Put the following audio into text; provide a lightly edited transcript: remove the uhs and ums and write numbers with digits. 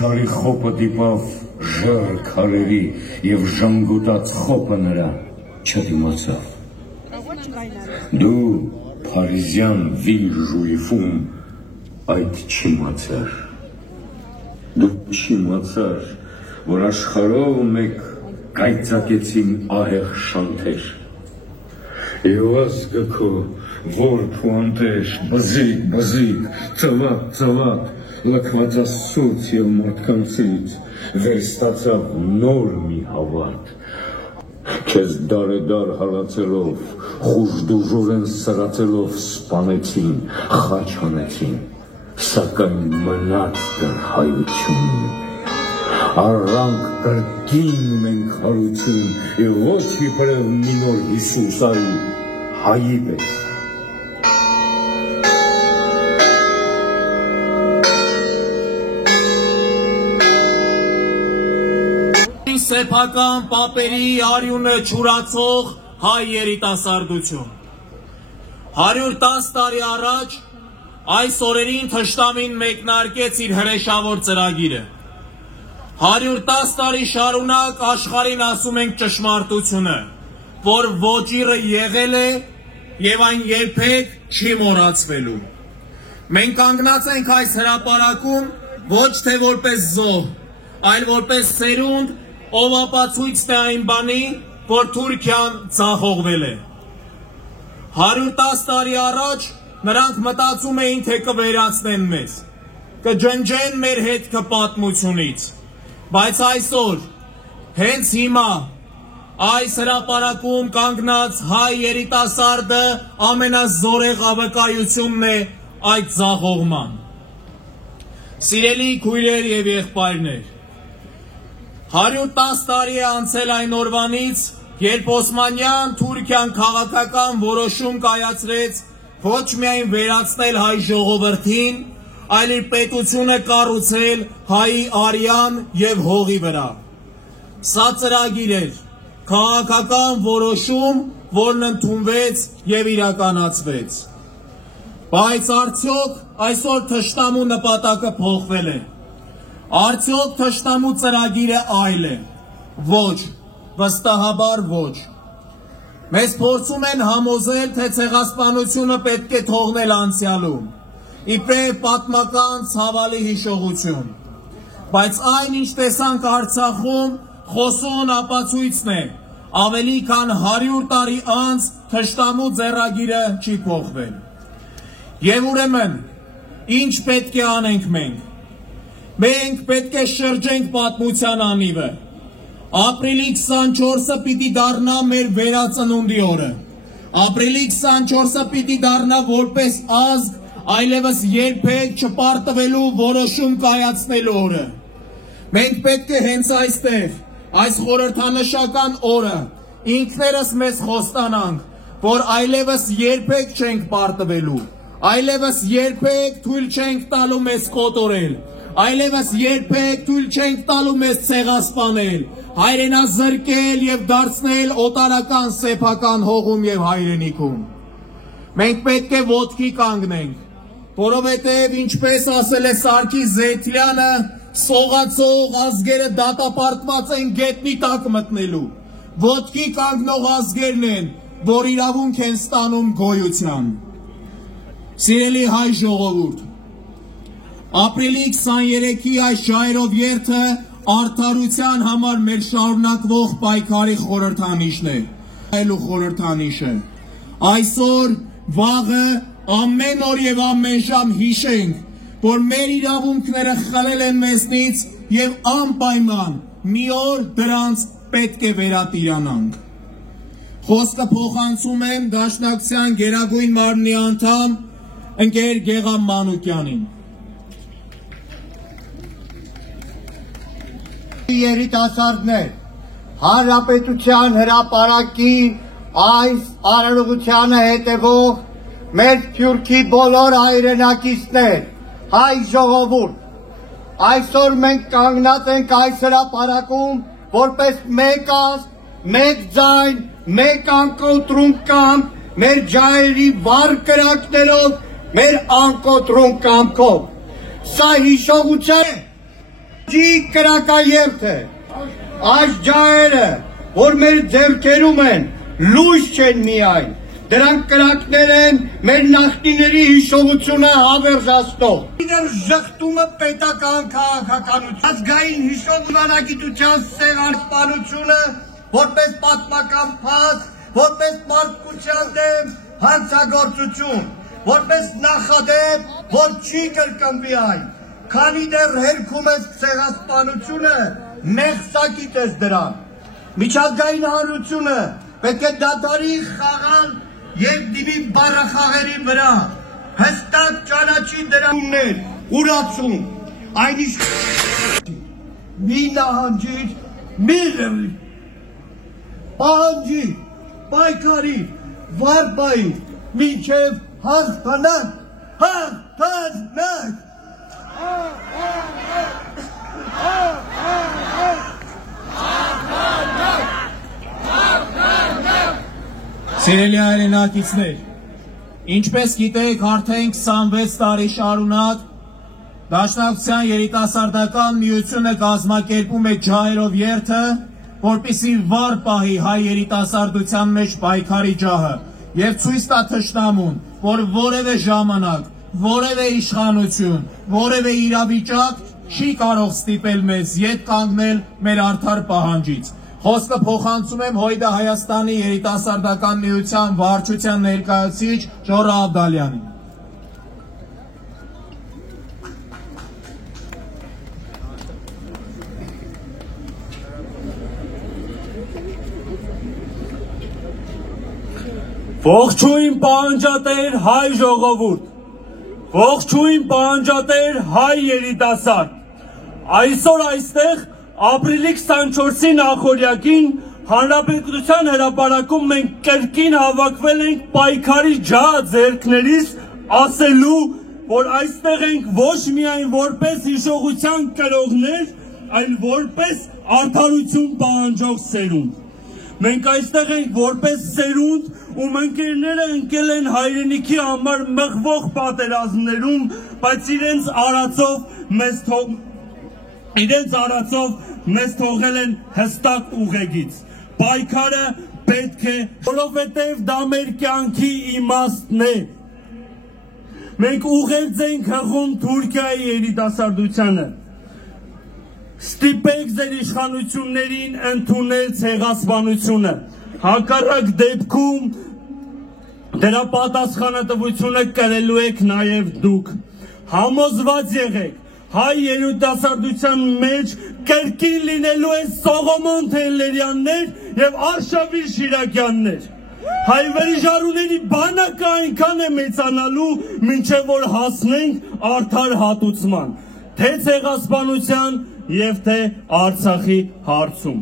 Անչարի խոպը դիպավ ժառ քարերի եւ ժանգոտած խոպը նրա չդիմացավ։ Դու Փարիզյան վիլ ժուիֆում այդ չիմացար։ Դու չիմացար, որ աշխարհով մեկ կայծակեցին ահեղ շանթեր։ Եվ ազգը քո որբ ու անտեր, բզիկ, ծվակ, լքվածասուց և մարդկանցից վերստացավ նոր մի հավատ, քեզ դարեդար հալացելով, խուժդուժորեն սրացելով սպանեցին, խաչ անեցին, սակայն մնաց դեռ հայություն, առանք կրկին ունենք հարություն, և ոչ իբրև մի նոր Հիսուս, այլ հայի պես։ Սեփական պապերի արյունը չուրացող հայ երիտասարդություն։ 110 տարի առաջ այս օրերին թշնամին մեկնարկեց իր հրեշավոր ծրագիրը։ 110 տարի շարունակ աշխարհին ասում ենք ճշմարտությունը, որ ոճիրը եղել է եւ այն երբեք չի մոռացվելու։ Մենք կանգնած ենք այս հրապարակում ոչ թե որպես զոհ, այլ որպես սերունդ, ով ապացույց է այն բանի, որ Թուրքիան ձախողվել է։ 110 տարի առաջ նրանք մտածում էին, թե կվերացնեն մեզ, կջնջեն մեր հետքը պատմությունից, բայց այսօր, հենց հիմա, այս հրապարակում կանգնած հայ երիտասարդը ամենազորեղ վկայությունն է այդ ձախողման։ Սիրելի քույրեր եւ եղբայրներ, 110 տարի է անցել այն օրվանից, երբ Օսմանյան Թուրքիան քաղաքական որոշում կայացրեց ոչ միայն վերացնել հայ ժողովրդին, այլ իր պետությունը կառուցել հայի արյան եւ հողի վրա։ Սա ծրագիր էր, քաղաքական որոշում, որն ընդունվեց եւ իրականացվեց։ Բայց արդյոք այսօր թշնամու նպատակը փոխվել է։ Արդյոք թշնամու ծրագիրը այլ է։ Ոչ, վստահաբար ոչ։ Մեզ փորձում են համոզել, թե ցեղասպանությունը պետք է թողնել անցյալում, իբրև պատմական ցավալի հիշողություն։ Բայց այն, ինչ տեսանք Արցախում, խոսուն ապացույցն է, ավելի քան 100 տարի անց թշնամու ձեռագիրը չի փոխվել։ Եվ ուրեմն, ինչ պետք է անենք մենք։ Մենք պետք է շրջենք պատմության անիվը։ Ապրիլի 24-ը պիտի դառնա մեր վերածնունդի օրը։ Ապրիլի 24-ը պիտի դառնա որպես ազգ, այլևս երբեք չպարտվելու որոշում կայացնելու օրը։ Մենք պետք է հենց այստեղ, այս խորհրդանշական օրը, ինքներս մեզ խոստանանք, որ այլևս երբեք չենք պարտվելու, այլևս երբեք թույլ չենք տալու մեզ կոտորել, այլևս երբեք թույլ չենք տալու մեզ ցեղասպանել, հայրենազրկել եւ դարձնել օտարական սեփական հողում եւ հայրենիքում։ Մենք պետք է ոտքի կանգնենք, որովհետեւ ինչպես ասել է Սարգիս Զեյթլյանը, սողացող ազգերը դատապարտված են գետնի տակ մտնելու։ Ոտքի կանգնող ազգերն են, որ իրավունք են ստանում գոյության։ Սիրելի հայ ժողովուրդ, ապրիլի 23-ի այս ժայռով երթը արդարության համար մեր շարունակվող պայքարի խորհրդանիշն է, այլ խորհրդանիշը։ Այսօր, վաղը, ամեն օր եւ ամեն ժամ հիշենք, որ մեր իրավունքները խլել են մեզնից եւ անպայման մի օր դրանց պետք է վերատիրանանք։ Խոսքը փոխանցում եմ Դաշնակցության Գերագույն մարմնի անդամ ընկեր Գեգամ Մանուկյանին։ Երիտասարդներ, Հանրապետության հրապարակի այս արարողությանը հետևող մեր Թուրքի բոլոր հայրենակիցներ, հայ ժողովուրդ, այսօր մենք կանգնած ենք այս հրապարակում որպես մեկ ազգ, մեկ ձայն, մեկ անկոտրուն կամք, մեր ջահերի վառ կրակներով, մեր անկոտրուն կամքով։ Սա հիշողություն է, Ջի կրակաերթ է, այս ջահերը, որ մեր ձեռքերում են, լույս չեն միայն, դրանք կրակներ են մեր նախնիների հիշողությունը հավերժացնող։ Իներ ժխտումը պետական քաղաքականություն, ազգային հիշողանագիտության սեղանսպանությունը, որպես պատմական փաստ, որպես մարդկության դեմ հանցագործություն, որպես նախադեպ, որ չի կրկնվի այն, քանի դեռ հերքում ես ցեղասպանությունը, մեղսակիտ ես դրան։ Միջազգային հանրությունը պետք է դադարի խաղալ եւ դիմի բառախաղերի վրա, հստակ ճանաչի դրաններ, ուրացում, այնիշ մի նահանջիր, մի լրի, պահանջի, պայքարի, վարպայի, մինչև հաղթանակ, հաղթանակ։ Սիրելի հայրենակիցներ, ինչպես գիտեք, արդեն 26 տարի շարունակ Դաշնակցության երիտասարդական միությունը կազմակերպում է ջահերով երթը, որպեսզի վառ պահի հայ երիտասարդության մեջ պայքարի ջահը եւ ցույց տա թշնամուն, որ որևէ ժամանակ, որևէ իշխանություն, որևէ իրավիճակ չի կարող ստիպել մեզ ետ կանգնել մեր արդար պահանջից։ Խոսքը փոխանցում եմ ՀՅԴ Հայաստանի երիտասարդական միության վարչության ներկայացուցիչ Ժոռա Աբդալյանին։ Ողջույն պահանջատեր հայ ժողովուրդ, ողջույն պահանջատեր հայ երիտասարդ, այսօր այստեղ ապրիլի 24-ի նախօրյակին Հանրապետության հրապարակում մենք կրկին հավաքվել ենք պայքարի ջահ ձեռքներիս ասելու, որ այստեղ ենք ոչ միայն որպես հիշողության կրողներ, այլ որպես արդարություն պահանջող սերունդ։ Մենք այստեղ ենք որպես սերունդ, ում ընկերները ընկել են հայրենիքի համար մղվող պատերազմներում, բայց իրենց արածով մեզ թողել են հստակ ուղեգիծ։ Պայքարը պետք է, որովհետև դա մեր կյանքի իմաստն է։ Մենք ուղերձ ենք հղում Թուրքիայի երիտասարդությանը։ Ստիպեք ձեր իշխանություններին ընդունել ցեղասպանությունը, հակառակ դեպքում դրա պատասխանատվությունը կրելու եք նաև դուք։ Համոզված եղեք, հայ երիտասարդության մեջ կրկին լինելու են Սողոմոն Թեհլերյաններ և Արշավիր Շիրակյաններ։ Հայվերիժարուների բանակը այնքան է մեծանալու, մինչև որ հասնենք արդար հատուցման, թե ցեղասպանության և թե Արցախի հարցում։